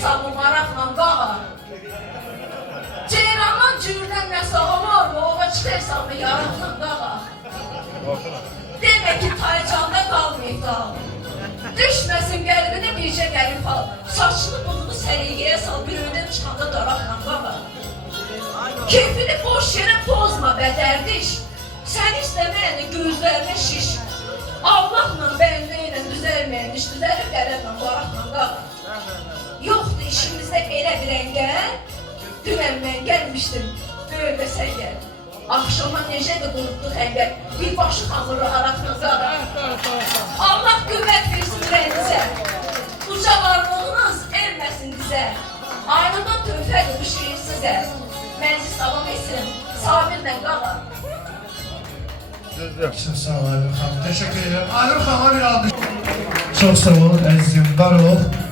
hesabı maraqla qağa. Ceyrandan cürdən nəsə olur mu? Ova çıxı hesabı yaraqla qağa. Demək ki, Taycanda qalmayıb da. Düşməsin qəlbinə bircə qəlib al. Saçını buzunu səliqəyə sal, bir ödən çıxanda daraqla qağa. Keyfini boş yerə pozma bədərdiş. Sən istəməyəni gözlərinə şiş. Allahla bəndə ilə düzəlməyən iş, düzəlir qərənlə, varaqla qağa. Yoxdur işimizdə elə bir əngəl. Dünən mən gəlmişdim, böylə sən gəl. Axşama necə də qurutduq əngəl, bir başı xamuru araqla qağa. Allah qüvvət versin rəndizə. Uca varlığınız erməsin dizə. Aynadan tövfədir bu şiirsizə. Məclis davam etsin, sabirlə qağa. Çok sağ ol Aylin xanım, teşekkür ederim. Aylin xanıma bir alkış. Çok sağ olun, əzizim, var ol.